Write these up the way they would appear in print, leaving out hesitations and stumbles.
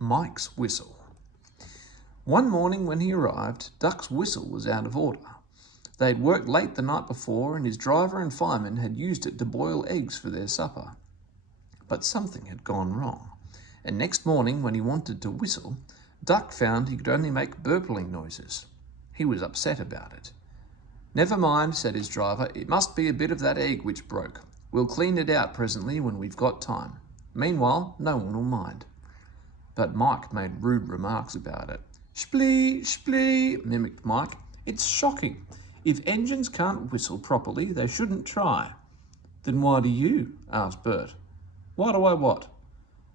Mike's Whistle. One morning when he arrived, Duck's whistle was out of order. They had worked late the night before and his driver and fireman had used it to boil eggs for their supper. But something had gone wrong, and next morning when he wanted to whistle, Duck found he could only make burpling noises. He was upset about it. "Never mind," said his driver, "it must be a bit of that egg which broke. We'll clean it out presently when we've got time. Meanwhile, no one will mind." But Mike made rude remarks about it. "Splee, splee," mimicked Mike. "It's shocking. If engines can't whistle properly, they shouldn't try." "Then why do you?" asked Bert. "Why do I what?"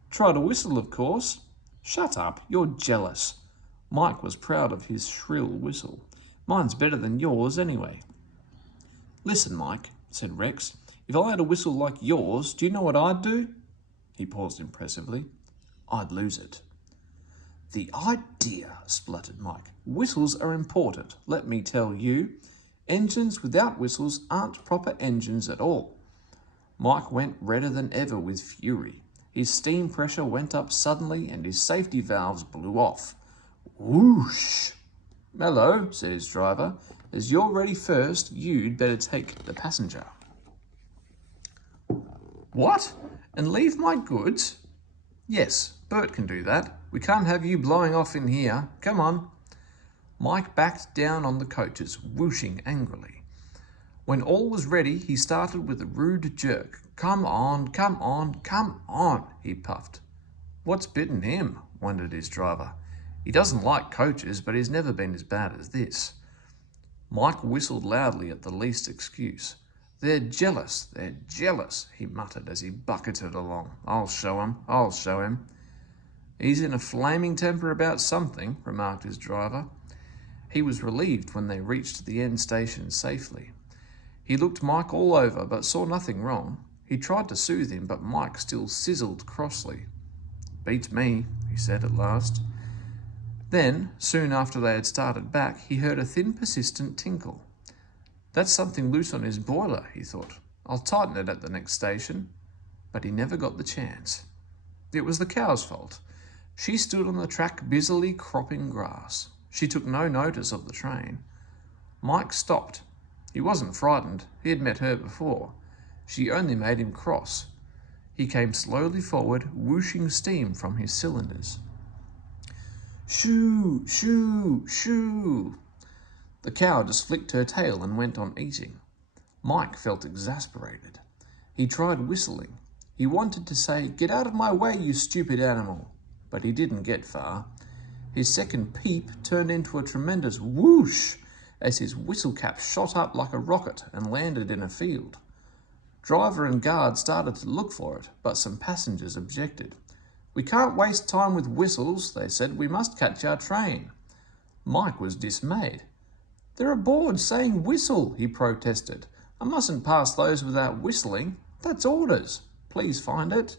"Try to whistle, of course." "Shut up, you're jealous." Mike was proud of his shrill whistle. "Mine's better than yours anyway." "Listen, Mike," said Rex, "if I had a whistle like yours, do you know what I'd do?" He paused impressively. "I'd lose it." "The idea," spluttered Mike. "Whistles are important, let me tell you. Engines without whistles aren't proper engines at all." Mike went redder than ever with fury. His steam pressure went up suddenly and his safety valves blew off. Whoosh! "Mello," said his driver, "as you're ready first, you'd better take the passenger." "What? And leave my goods?" "Yes, Bert can do that. We can't have you blowing off in here. Come on." Mike backed down on the coaches, whooshing angrily. When all was ready, he started with a rude jerk. "Come on, come on, come on," he puffed. "What's bitten him?" wondered his driver. "He doesn't like coaches, but he's never been as bad as this." Mike whistled loudly at the least excuse. They're jealous, he muttered as he bucketed along. I'll show him." "He's in a flaming temper about something," remarked his driver. He was relieved when they reached the end station safely. He looked Mike all over but saw nothing wrong. He tried to soothe him, but Mike still sizzled crossly. "Beats me," he said at last. Then, soon after they had started back, he heard a thin, persistent tinkle. "That's something loose on his boiler," he thought. "I'll tighten it at the next station." But he never got the chance. It was the cow's fault. She stood on the track busily cropping grass. She took no notice of the train. Mike stopped. He wasn't frightened. He had met her before. She only made him cross. He came slowly forward, whooshing steam from his cylinders. "Shoo, shoo, shoo." The cow just flicked her tail and went on eating. Mike felt exasperated. He tried whistling. He wanted to say, "Get out of my way, you stupid animal," but he didn't get far. His second peep turned into a tremendous whoosh as his whistle cap shot up like a rocket and landed in a field. Driver and guard started to look for it, but some passengers objected. "We can't waste time with whistles," they said. "We must catch our train." Mike was dismayed. "There are boards saying whistle," he protested. "I mustn't pass those without whistling. That's orders. Please find it."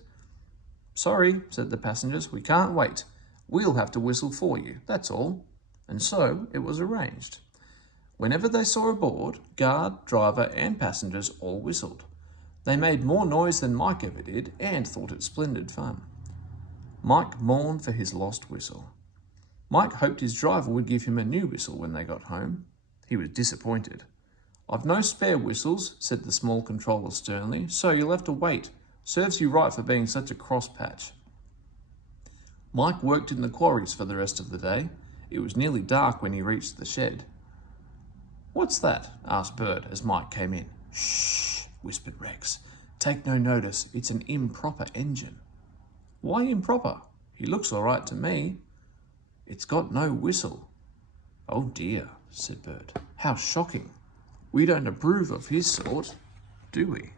"Sorry," said the passengers, "we can't wait. We'll have to whistle for you, that's all." And so it was arranged. Whenever they saw a board, guard, driver and passengers all whistled. They made more noise than Mike ever did and thought it splendid fun. Mike mourned for his lost whistle. Mike hoped his driver would give him a new whistle when they got home. He was disappointed. "I've no spare whistles," said the small controller sternly, "so you'll have to wait. Serves you right for being such a cross patch." Mike worked in the quarries for the rest of the day. It was nearly dark when he reached the shed. "What's that?" asked Bert as Mike came in. "Shh," whispered Rex. "Take no notice. It's an improper engine." "Why improper? He looks all right to me." "It's got no whistle." "Oh dear," said Bert. "How shocking. We don't approve of his sort, do we?"